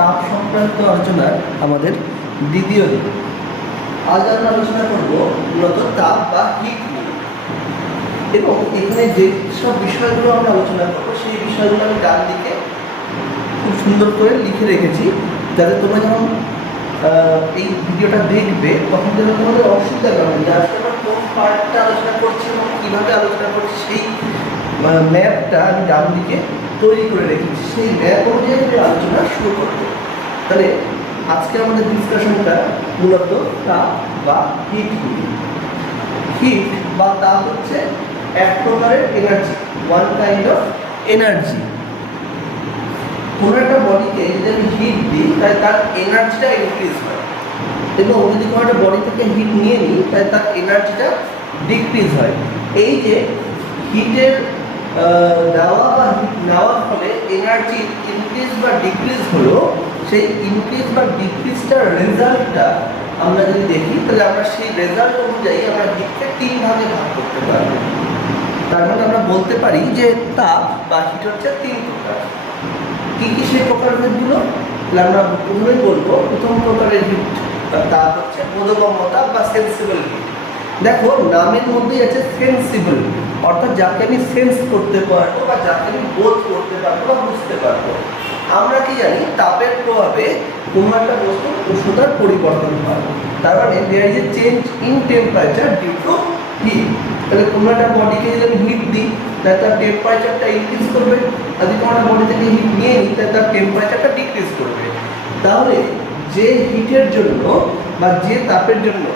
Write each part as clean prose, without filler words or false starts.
তাপ সংক্রান্ত আলোচনার আমাদের দ্বিতীয় দিন। আজ আমরা আলোচনা করব মূলত তাপ বা হিট নিয়ে, এবং এখানে যে সব বিষয়গুলো আমরা আলোচনা করবো সেই বিষয়গুলো আমি ডান দিকে খুব সুন্দর করে লিখে রেখেছি, যাতে তোমরা যখন এই ভিডিওটা দেখবে তখন যেন তোমাদের অসুবিধা না হয় যে আজকে আমরা কোন পার্টটা আলোচনা করছি এবং কীভাবে আলোচনা করছি সেই ম্যাপটা আমি ডান দিকে তৈরি করে রেখেছি। সেই ম্যাপ অনুযায়ী আমি আলোচনা শুরু করবো। তাহলে আজকে আমাদের ডিসকাশনটা মূলত তাপ বা হিট নিয়ে। হিট বা তাপ হচ্ছে এক প্রকারের energy, one kind of energy. কোনো একটা বডিকে যদি আমি হিট দিই তাহলে তার এনার্জিটা ইনক্রিজ হয়, এবং যদি কোনো একটা বডি থেকে হিট নিয়ে নিই তাহলে তার এনার্জিটা ডিক্রিজ হয়। এই যে হিটের দেওয়া বা হিট নেওয়ার ফলে এনার্জি ইনক্রিজ বা ডিক্রিজ হলো, সেই ইনক্রিজ বা ডিক্রিজটার রেজাল্টটা আমরা যদি দেখি তাহলে আমরা সেই রেজাল্ট অনুযায়ী আমরা হিটকে তিন ভাগে ভাগ করতে পারবো। তার মানে আমরা বলতে পারি যে তাপ বা হিট হচ্ছে তিন প্রকার। কী কী সেই প্রকারভেদগুলো? তাহলে আমরা প্রথমেই বলবো প্রথম প্রকারের হিট বা তাপ হচ্ছে বোধগম্য তাপ বা সেন্সিবল হিট। দেখো নামের মধ্যেই আছে সেন্সিবল, অর্থাৎ যাকে আমি সেন্স করতে পারবো বা যাকে আমি বোধ করতে পারবো বা বুঝতে পারবো। আমরা কি জানি তাপের প্রভাবে কোনো একটা বস্তুর উষ্ণতার পরিবর্তন হয়, তার মানে there is a change in temperature due to heat. তাহলে কোনো একটা বডিকে যদি আমি হিট দিই তাহলে তার টেম্পারেচারটা ইনক্রিজ করবে, আর যদি কোনো একটা বডি থেকে হিট নিয়ে নিই তাহলে তার টেম্পারেচারটা ডিক্রিজ করবে। তাহলে যে হিটের জন্য বা যে তাপের জন্য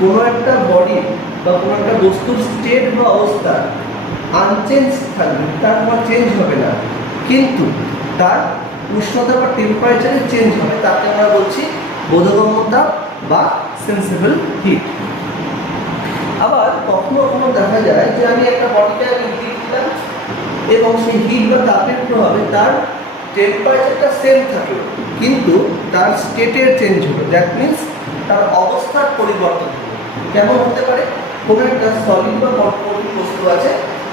কোনো একটা বডি বা কোনো একটা বস্তুর স্টেট বা অবস্থা আনচেঞ্জ থাকবে, তার কোনো চেঞ্জ হবে না, কিন্তু তার উষ্ণতা বা টেম্পারেচারে চেঞ্জ হবে, তাকে আমরা বলছি বোধগম্য তাপ বা সেন্সিবল হিট। আবার কখনো কখনো দেখা যায় যে আমি একটা বডিকে হিট দিলাম এবং সেই হিট বা তাপের প্রভাবে তার টেম্পারেচারটা সেম থাকলো, কিন্তু তার স্টেটের চেঞ্জ হলো, দ্যাট মিনস তার অবস্থার পরিবর্তন হলো। কেমন হতে পারে? কোনো একটা সলিড বা কঠিন বস্তু আছে,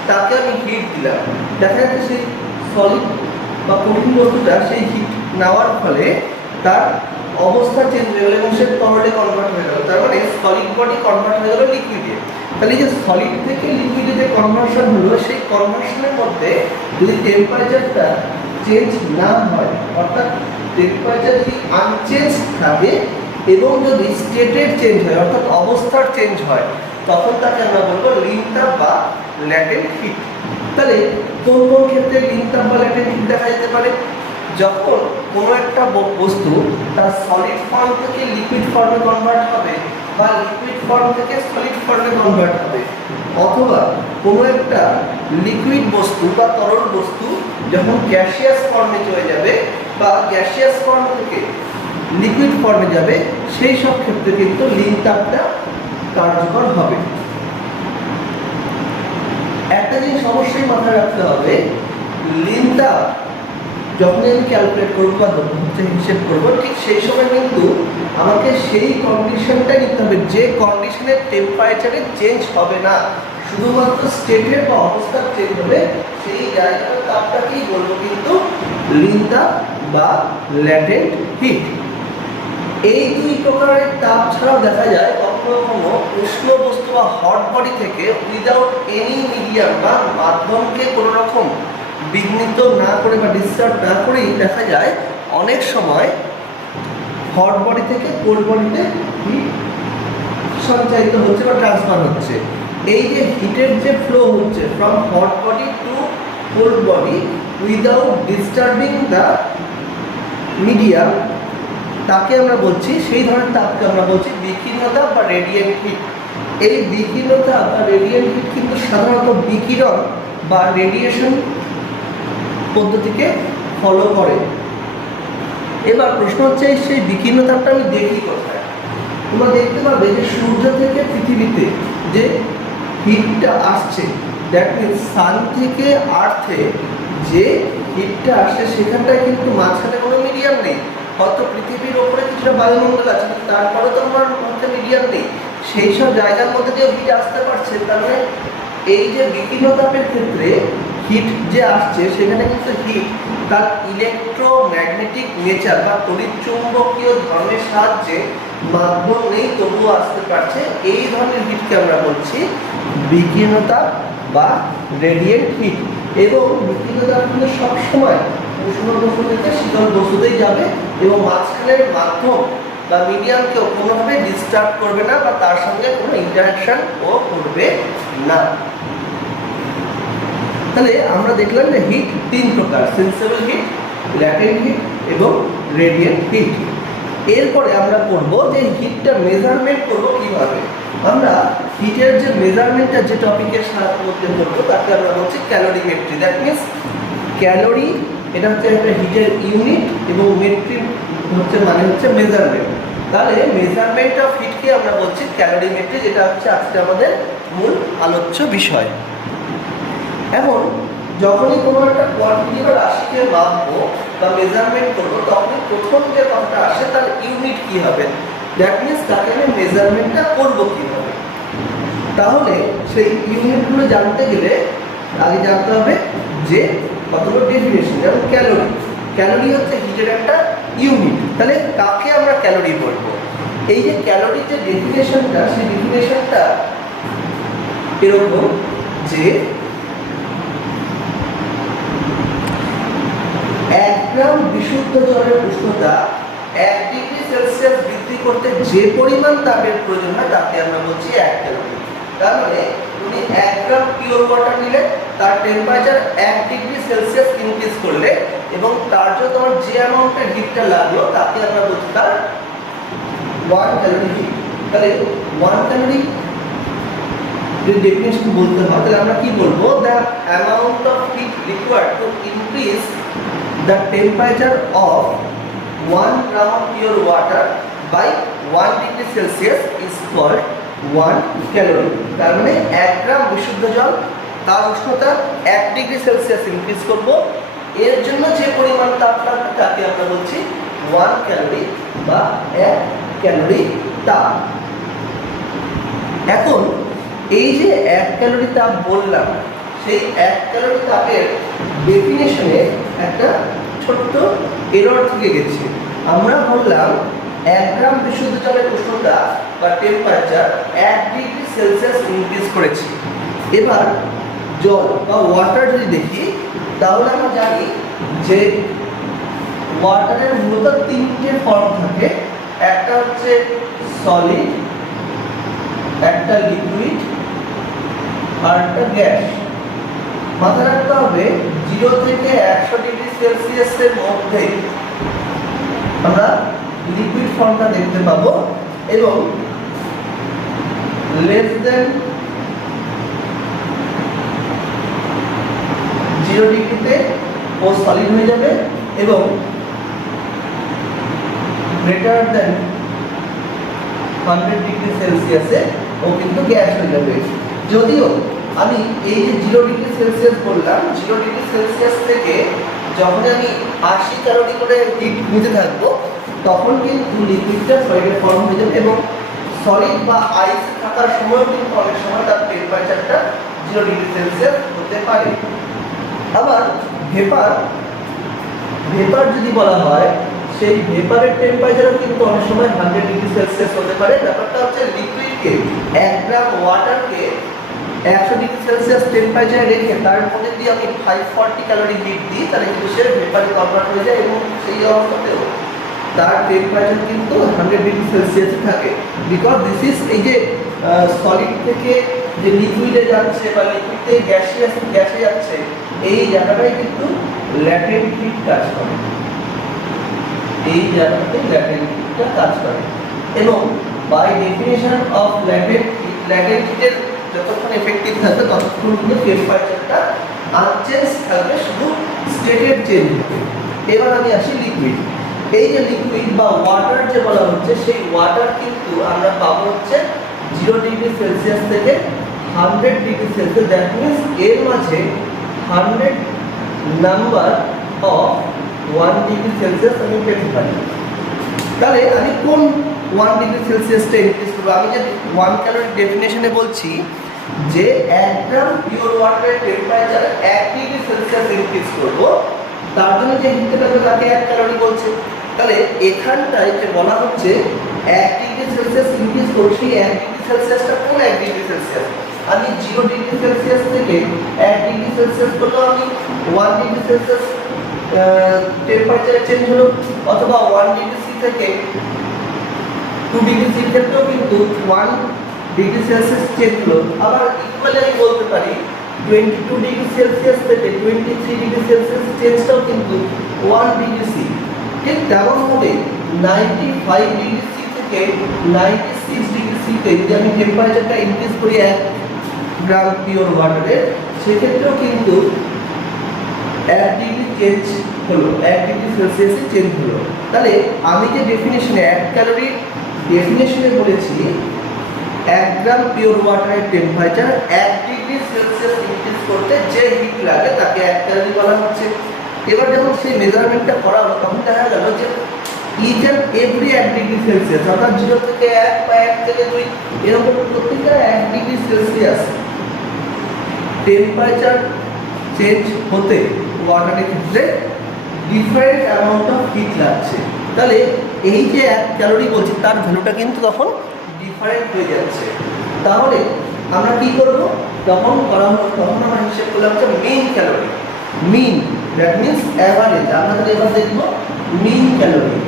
তাকে আমি হিট দিলাম, দেখা যাচ্ছে সেই সলিড বা কঠিন বস্তুটা সেই হিট নেওয়ার ফলে তার অবস্থা চেঞ্জ হয়ে গেল এবং সে তরলে কনভার্ট হয়ে গেল। তার মানে সলিড বডি কনভার্ট হয়ে গেল লিকুইডে। তাহলে যে সলিড থেকে লিকুইডে যে কনভার্সন হলো, সেই কনভার্সনের মধ্যে যদি টেম্পারেচারটা চেঞ্জ না হয়, অর্থাৎ টেম্পারেচার যদি আনচেঞ্জ থাকে এবং যদি স্টেটের চেঞ্জ হয় অর্থাৎ অবস্থার চেঞ্জ হয়, তখন তাকে আমরা বলবো লিন তাপ বা ল্যাটেন্ট হিট। তাহলে কোন কোন ক্ষেত্রে লিন তাপ বা ল্যাটেন্ট হিট দেখা যেতে পারে? যখন কোনো একটা বস্তু তার সলিড ফর্ম থেকে লিকুইড ফর্মে কনভার্ট হবে বা লিকুইড ফর্ম থেকে সলিড ফর্মে কনভার্ট হবে, অথবা কোনো একটা লিকুইড বস্তু বা তরল বস্তু যখন গ্যাসিয়াস ফর্মে চলে যাবে বা গ্যাসিয়াস ফর্ম থেকে লিকুইড ফর্মে যাবে, সেই সব ক্ষেত্রে কিন্তু লিন তাপটা কার্যকর হবে। একটা জিনিস অবশ্যই মাথায় রাখতে হবে, লিন তাপ যখনই আমি ক্যালকুলেট করবো বা হিসেব করবো, ঠিক সেই সময় কিন্তু আমাকে সেই কন্ডিশনটাই নিতে হবে যে কন্ডিশনের টেম্পারেচারে চেঞ্জ হবে না, শুধুমাত্র স্টেটের বা অবস্থার চেঞ্জ হবে, সেই জায়গার তাপটাকেই বলবো কিন্তু লিন তাপ বা ল্যাটেন্ট হিট। এই দুই প্রকারের তাপ ছাড়াও দেখা যায় কখনো কখনো উষ্ণ বস্তু বা হট বডি থেকে উইদাউট এনি মিডিয়াম বা মাধ্যমকে কোনো রকম বিঘ্নিত না করে বা ডিস্টার্ব না করেই দেখা যায় অনেক সময় হট বডি থেকে কোল্ড বডিতে হিট সঞ্চারিত হচ্ছে বা ট্রান্সফার হচ্ছে। এই যে হিটের যে ফ্লো হচ্ছে from hot body to cold body without disturbing the medium, তাকে আমরা বলছি, সেই ধরনের তাপকে আমরা বলছি বিকিরণ তাপ বা রেডিয়েন্ট হিট। এই বিকিরণ তাপ বা রেডিয়েন্ট হিট কিন্তু সাধারণত বিকিরণ বা রেডিয়েশন পদ্ধতিকে ফলো করে। এবার প্রশ্ন হচ্ছে সেই বিকিরণ তাপটা আমি দেখি কোথায়? তোমরা দেখতে পাবে যে সূর্য থেকে পৃথিবীতে যে হিটটা আসছে, দ্যাট মিনস সান থেকে আর্থে যে হিটটা আসছে সেখানটায় কিন্তু মাঝখানে কোনো মিডিয়াম নেই। হয়তো পৃথিবীর ওপরে কিছুটা বায়ুমণ্ডল আছে, কিন্তু তারপরে তো আমার মধ্যে মিডিয়াম নেই, সেই সব জায়গার মধ্যে দিয়ে হিট আসতে পারছে। তার মানে এই যে বিকিরণ তাপের ক্ষেত্রে হিট যে আসছে সেখানে কিন্তু হিট তার ইলেকট্রোম্যাগনেটিক নেচার বা তড়িৎচুম্বকীয় ধর্মের সাহায্যে মাধ্যম নেই তবুও আসতে পারছে, এই ধরনের হিটকে আমরা বলছি বিকিরণতা বা রেডিয়েন্ট হিট। এবং বিকিরণতা কিন্তু সবসময় উষ্ণ বস্তু থেকে শীতল বস্তুতেই যাবে এবং মাঝখানের মাধ্যম বা মিডিয়ামকেও কোনোভাবে ডিস্টার্ব করবে না বা তার সঙ্গে কোনো ইন্টারাকশন ও করবে না। তাহলে আমরা দেখলাম যে হিট তিন প্রকার, সেন্সেবল হিট, ল্যাটেন্ট হিট এবং রেডিয়েন্ট হিট। এরপরে আমরা করব যে হিটটা মেজারমেন্ট করব কিভাবে। আমরা হিটের যে মেজারমেন্টটা যে টপিকের মধ্যে করবো তাকে আমরা বলছি ক্যালোরিমেট্রি। দ্যাট মিনস ক্যালোরি এটা হচ্ছে একটা হিটের ইউনিট এবং মেট্রি হচ্ছে মানে হচ্ছে মেজারমেন্ট। তাহলে মেজারমেন্ট অফ হিটকে আমরা বলছি ক্যালোরিমেট্রি, যেটা হচ্ছে আজকে আমাদের মূল আলোচ্য বিষয়। এখন যখনই কোনো একটা কোয়ান্টিটি বা রাশিকে মাপবো বা মেজারমেন্ট করবো তখনই প্রথম যে কথাটা আসে তার ইউনিট কি হবে, দ্যাট মিনস তাকে আমি মেজারমেন্টটা করবো কীভাবে। তাহলে সেই ইউনিটগুলো জানতে গেলে আগে জানতে হবে যে কতগুলো ডেফিনেশন। যেমন ক্যালোরি, ক্যালোরি হচ্ছে হিটের একটা ইউনিট। তাহলে কাকে আমরা ক্যালোরি বলবো? এই যে ক্যালোরির যে ডেফিনেশনটা, সেই ডেফিনেশনটা এরকম যে 1 গ্রাম বিশুদ্ধ জলের উষ্ণতা 1 ডিগ্রি সেলসিয়াস বৃদ্ধি করতে যে পরিমাণ তাপের প্রয়োজন হয় তাকে আমরা বলছি 1 ক্যালোরি। তার মানে তুমি 1 গ্রাম পিওর ওয়াটার নিলে তার টেম্পারেচার 1 ডিগ্রি সেলসিয়াস ইনক্রিজ করলে এবং তার জন্য তোমার যে অ্যামাউন্টের হিটটা লাগলো তাকে আমরা বলছি তার 1 ক্যালোরি হিট। তাহলে 1 ক্যালোরি যদি ডেফিনেশন বলতে হয় তাহলে আমরা কি বলবো? The amount of heat required to increase the temperature of 1 gram of pure water by 1 degree Celsius is called 1 calorie। তার মানে 1 গ্রাম বিশুদ্ধ জল তার উষ্ণতা 1 ডিগ্রি সেলসিয়াস ইনক্রিজ করব, এর জন্য যে পরিমাণ তাপ লাগবে তাকে আমরা বলছি 1 ক্যালোরি বা 1 ক্যালোরি তাপ। এখন এই যে 1 ক্যালোরি তাপ বললাম, সেই 1 ক্যালোরি তাপের ডেফিনেশনে একটা ছোট্ট এরর থেকে গেছে। আমরা বললাম 1 গ্রাম বিশুদ্ধ জলের উষ্ণতা বা টেম্পারেচার 1 ডিগ্রি সেলসিয়াস ইনক্রিজ করেছি। এবার জল বা ওয়াটার যদি দেখি তাহলে আমরা জানি যে ওয়াটারের মূলত 3টে ফর্ম থাকে। একটা হচ্ছে সলিড, একটা লিকুইড আর একটা গ্যাস। মাথায় রাখতে হবে 0 থেকে 100 ডিগ্রি সেলসিয়াসের মধ্যে আমরা লিকুইড ফর্মটা দেখতে পাবো এবং লেস দেন 0 ডিগ্রিতে ও সলিড হয়ে যাবে এবং গ্রেটার দেন 100 ডিগ্রি সেলসিয়াসে ও কিন্তু গ্যাস হয়ে যাবে। যদিও আমি এই যে 0 ডিগ্রি সেলসিয়াস বললাম, 0 ডিগ্রি সেলসিয়াস থেকে যখন আমি 80 ক্যালোরি করে হিট নিতে থাকবো তখন কিন্তু লিকুইডটা সলিডের ফর্ম হয়ে যাবে এবং সলিড বা আইস থাকার সময় কিন্তু অনেক সময় তার টেম্পারেচারটা 0 ডিগ্রি সেলসিয়াস হতে পারে। আবার ভেপার যদি বলা হয়, সেই ভেপারের টেম্পারেচারও কিন্তু অনেক সময় 100 ডিগ্রি সেলসিয়াস হতে পারে। ব্যাপারটা হচ্ছে লিকুইডকে 1 গ্রাম ওয়াটারকে 100 ডিগ্রি সেলসিয়াস টেম্পারেচারে রেখে তার মধ্যে দিয়ে আমি 540 ক্যালোরি হিট দিই, তাহলে কিন্তু সে ভেপারে কনভার্ট হয়ে যায় এবং সেই অবস্থাতেও তার টেম্পারেচার কিন্তু 100 ডিগ্রি সেলসিয়াসে থাকে। বিকজ দিস ইজ এই যে সলিড থেকে যে লিকুইডে যাচ্ছে বা লিকুইড থেকে গ্যাসে যাচ্ছে, এই জায়গাটাই কিন্তু ল্যাটেন্ট হিট কাজ করে। এই জায়গাটাতে ল্যাটেন্ট হিটটা কাজ করে এবং বাই ডেফিনেশন অফ ল্যাটেন্ট হিটের যতক্ষণ এফেক্টিভ থাকবে ততক্ষণ কিন্তু টেম্পারেচারটা আনচেঞ্জ থাকবে, শুধু স্টেটের চেঞ্জ হবে। এবার আমি আসি লিকুইড। এই যে লিকুইড বা ওয়াটার যে বলা হচ্ছে, সেই ওয়াটার কিন্তু আমরা পাবো হচ্ছে 0 ডিগ্রি সেলসিয়াস থেকে 100 ডিগ্রি সেলসিয়াস। দ্যাট মিনস এর মাঝে 100 নাম্বার অফ 1 ডিগ্রি সেলসিয়াস আমি পেতে পারি। তাহলে আমি কোন 1 ডিগ্রি সেলসিয়াসটা ইনক্রিজ করবো? আমি যে 1 ক্যালোরি ডেফিনেশনে বলছি যে 1 গ্রাম পিওর ওয়াটারের টেম্পারেচার 1 ডিগ্রি সেলসিয়াস ইনক্রিজ করবো, তার জন্য যে হিটটা পেলো তাকে 1 ক্যালোরি বলছে। তাহলে এখানটায় যে বলা হচ্ছে 1 ডিগ্রি সেলসিয়াস ইনক্রিজ করছি, 1 ডিগ্রি সেলসিয়াসটা কোন 1 ডিগ্রি সেলসিয়াস? আমি 0 ডিগ্রি সেলসিয়াস থেকে 1 ডিগ্রি সেলসিয়াস করলে আমি 1 ডিগ্রি সেলসিয়াস টেম্পারেচার চেঞ্জ হলো, অথবা 1 ডিগ্রি সি থেকে 2 ডিগ্রি সি ক্ষেত্রেও কিন্তু 1 ডিগ্রি সেলসিয়াস চেঞ্জ হলো। আবার ইকুয়ালি আমি বলতে পারি 22 ডিগ্রি সেলসিয়াস থেকে 23 ডিগ্রি সেলসিয়াস চেঞ্জটাও কিন্তু 1 ডিগ্রি সি। ঠিক তেমনভাবে 95 ডিগ্রি সি থেকে 96 ডিগ্রি সিতে যদি আমি টেম্পারেচারটা ইনক্রিজ করি 1 গ্রাম পিওর ওয়াটারে, সেক্ষেত্রেও কিন্তু 1 ডিগ্রি চেঞ্জ হলো, 1 ডিগ্রি সেলসিয়াসে চেঞ্জ হলো। তাহলে আমি যে ডেফিনেশনে 1 ক্যালোরি ডেফিনেশনে বলেছি 1 গ্রাম পিওর ওয়াটারের টেম্পারেচার 1 ডিগ্রি সেলসিয়াস ইনক্রিজ করতে যে হিট লাগে তাকে 1 ক্যালোরি বলা হচ্ছে। এবার যখন সেই মেজারমেন্টটা করা হলো তখন দেখা গেল যে each and every 1 degree Celsius, অর্থাৎ 0 থেকে 1 বা 1 থেকে 2 এরকম প্রত্যেকটা 1 ডিগ্রি সেলসিয়াস টেম্পারেচার চেঞ্জ হতে ওয়াটারের ক্ষেত্রে ডিফারেন্ট অ্যামাউন্ট অফ হিট লাগছে। তাহলে এই যে 1 ক্যালোরি বলছি তার ভ্যালুটা কিন্তু তখন ডিফারেন্ট হয়ে যাচ্ছে। তাহলে আমরা কি করব? তখন আমরা হিসেব করলাম যে mean calorie, mean that means average. আমরা এবার দেখব mean calorie.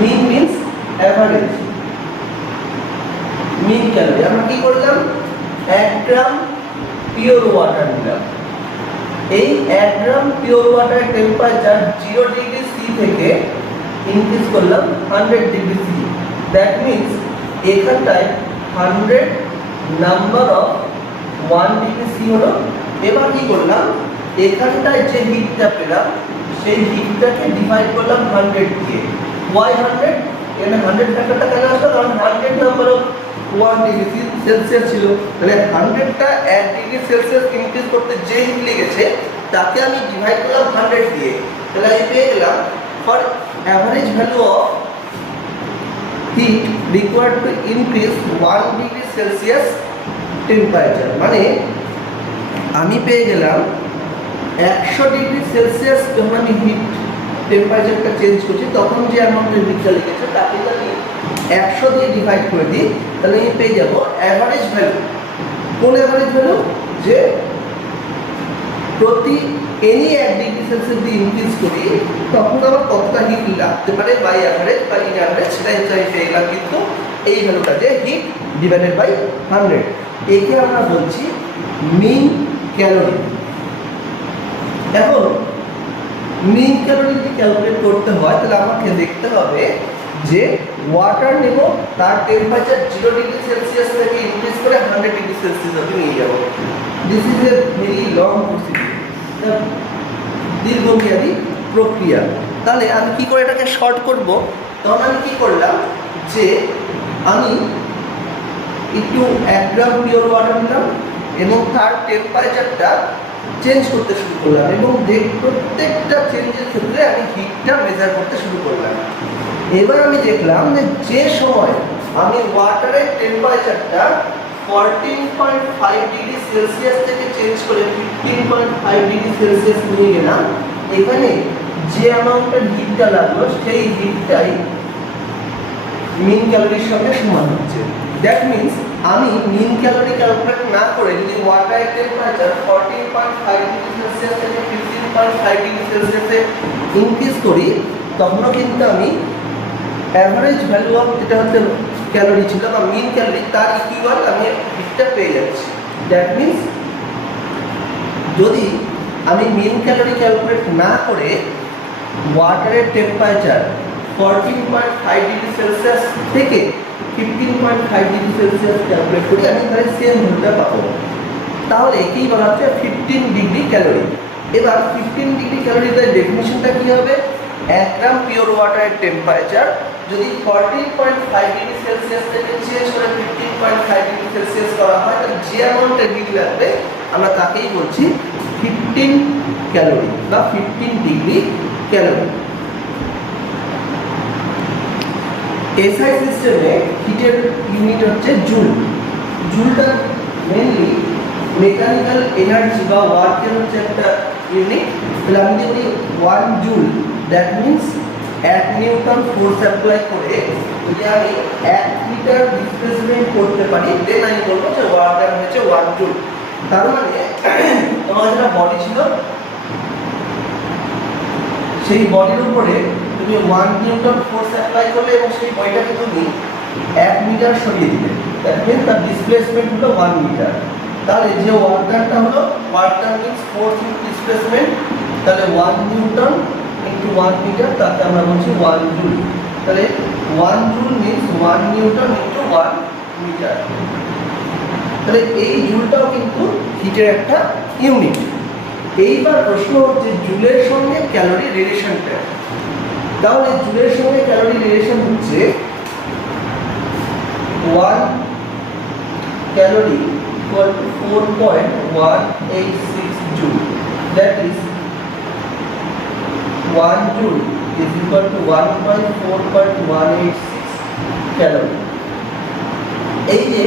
Mean means average. Mean calorie আমরা কি করলাম? 1 গ্রাম পিওর ওয়াটার নিলাম। এই 1 গ্রাম পিওর ওয়াটারের টেম্পারেচার 0 ডিগ্রি সি থেকে ইনক্রিজ করলাম 100 ডিগ্রি সি। দ্যাট মিনস এখানটায় 100 নাম্বার অফ 1 ডিগ্রি সি হলো। এবার কি করলাম? এখানটায় যে হিটটা পেলাম সেই হিটটাকে ডিভাইড করলাম 100 দিয়ে। ওয়াই 100? এখানে 100 ফ্যাক্টরটা কেন আসলো? কারণ 100 নাম্বার অফ 1 ডিগ্রি সেলসিয়াস ছিল। তাহলে 100টা 1 ডিগ্রি সেলসিয়াস ইনক্রিজ করতে যে হিট লেগেছে তাকে আমি ডিভাইড করলাম 100 দিয়ে। তাহলে আমি পেয়ে গেলাম for average value of heat required to increase 1 degree Celsius temperature, মানে আমি পেয়ে গেলাম 100 ডিগ্রি সেলসিয়াস যখন আমি হিট টেম্পারেচারটা চেঞ্জ করছি তখন যে অ্যামাউন্টের হিটটা লেগেছে তাকে আমি 100 দিয়ে ডিভাইড করে দিই, তাহলে আমি পেয়ে যাব অ্যাভারেজ ভ্যালু। কোন অ্যাভারেজ ভ্যালু? যে প্রতি এনি 1 ডিগ্রি সেলসিয়াস দিয়ে ইনক্রিজ করি তখন আমার কতটা হিট লাগতে পারে বাই অ্যাভারেজ বা ইন অ্যাভারেজ, সেটাই হচ্ছে আমি পেয়ে গেলাম কিন্তু এই ভ্যালুটা যে হিট ডিভাইডেড বাই 100। একে আমরা বলছি মিন ক্যালোরি। এখন মিন ক্যালোরি যদি ক্যালকুলেট করতে হয় তাহলে আমাকে দেখতে হবে যে ওয়াটার নেব, তার টেম্পারেচার 0 ডিগ্রি সেলসিয়াস থেকে ইনক্রিজ করে 100 ডিগ্রি সেলসিয়াস অবধি নিয়ে যাব। This is a very long procedure, দীর্ঘমেয়াদী প্রক্রিয়া। তাহলে আমি কি করে এটাকে শর্ট করব? তখন আমি কি করলাম যে আমি একটু 1 গ্রাম পিওর ওয়াটার নিলাম এবং তার টেম্পারেচারটা চেঞ্জ করতে শুরু করলাম এবং প্রত্যেকটা চেঞ্জের ক্ষেত্রে আমি হিটটা মেজার করতে শুরু করলাম। এবার আমি দেখলাম যে সময় আমি ওয়াটারের টেম্পারেচারটা 14.5 ডিগ্রি সেলসিয়াস থেকে চেঞ্জ করে 15.5 ডিগ্রি সেলসিয়াস নিয়ে গেলাম, এখানে যে অ্যামাউন্টের হিটটা লাগলো সেই হিটটাই মিন ক্যালোরির সঙ্গে সমান হচ্ছে। দ্যাট মিনস আমি মিন ক্যালোরি ক্যালকুলেট না করে যদি ওয়াটারের টেম্পারেচার 14.5 ডিগ্রি সেলসিয়াস থেকে 15.5 ডিগ্রি সেলসিয়াসে ইনক্রিজ করি তখনও কিন্তু আমি অ্যাভারেজ ভ্যালু অফ যেটা হচ্ছে ক্যালোরি ছিল বা মিন ক্যালোরি তার ইকুয়াল আমি হিটটা পেয়ে যাচ্ছি। দ্যাট মিনস যদি আমি মিন ক্যালোরি ক্যালকুলেট না করে ওয়াটারের টেম্পারেচার 14.5 ডিগ্রি সেলসিয়াস থেকে 15.5 ডিগ্রি সেলসিয়াস ক্যালকুলেট করি আমি তাহলে সেম ভ্যালুটা পাবো। তাহলে একেই বলা হচ্ছে 15 ডিগ্রি ক্যালোরি। এবার 15 ডিগ্রি ক্যালোরির ডেফিনিশনটা কী হবে? 1 গ্রাম পিওর ওয়াটারের টেম্পারেচার যদি 14.5 ডিগ্রি সেলসিয়াস থেকে চেঞ্জ করে 15.5 ডিগ্রি সেলসিয়াস করা হয় তাহলে যে অ্যামাউন্টের হিট লাগবে আমরা তাকেই বলছি 15 ক্যালোরি বা 15 ডিগ্রি ক্যালোরি। এসআই সিস্টেমে হিটের ইউনিট হচ্ছে জুল। জুলটা মেনলি মেকানিক্যাল এনার্জি বা ওয়ার্কের হচ্ছে একটা ইউনিট। তাহলে আমি যদি 1 joule that means 1 Newton force apply করে যদি আমি 1 মিটার ডিসপ্লেসমেন্ট করতে পারি দেন আমি বলবো যে ওয়ার্ক ডান হয়েছে 1 জুল। তার মানে তোমার যেটা বডি ছিল সেই বডির উপরে তুমি 1 নিউটন ফোর্স অ্যাপ্লাই করলে এবং সেই বডিটাকে তুমি 1 মিটার সরিয়ে দিলে দ্যাট মিন্স তার ডিসপ্লেসমেন্ট হলো 1 মিটার। তাহলে যে ওয়ার্ক ডানটা হলো work done means force into displacement, তাহলে 1 নিউটন ইনটু 1 মিটার তাকে আমরা বলছি 1 জুল। তাহলে 1 joule means 1 newton into 1 metre. তাহলে এই জুলটাও কিন্তু হিটের একটা ইউনিট। এইবার প্রশ্ন হচ্ছে জুলের সঙ্গে ক্যালোরি রিলেশনটা। তাহলে জুলের সঙ্গে ক্যালোরি রিলেশন হচ্ছে 1 calorie equal to 4.186 joule, that is 1 joule is equal to 1/4.186 calorie। এই যে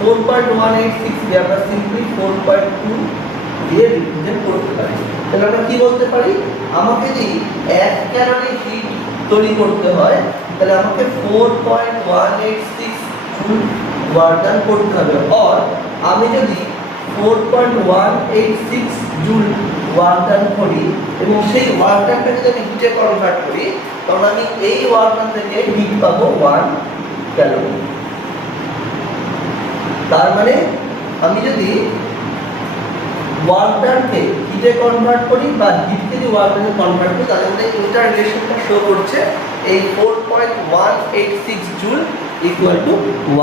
4.186 কে আমরা সিম্পলি 4.2 দিয়ে রিপ্রেজেন্ট করতে পারি। তাহলে আমরা কি বলতে পারি, আমাকে যদি 1 ক্যালোরি হিট তৈরি করতে হয় তাহলে আমাকে 4.186 জুল ওয়ার্ক ডান করতে হবে। আর আমি যদি 4.186 জুল ওয়ার্ক ডান করি এবং সেই ওয়ার্ক ডানটাকে যদি আমি হিটে কনভার্ট করি তখন আমি এই ওয়ার্ক ডান থেকে হিট পাবো 1 ক্যালোরি। তার মানে আমি যদি ওয়ার্ক ডানকে হিটে কনভার্ট করি বা হিটকে যদি ওয়ার্ক ডানে কনভার্ট করি তাহলে আমাদের ইন্টার রিলেশনটা শো করছে এই 4.186 জুল ইকুয়াল টু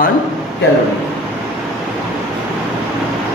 1 ক্যালোরি।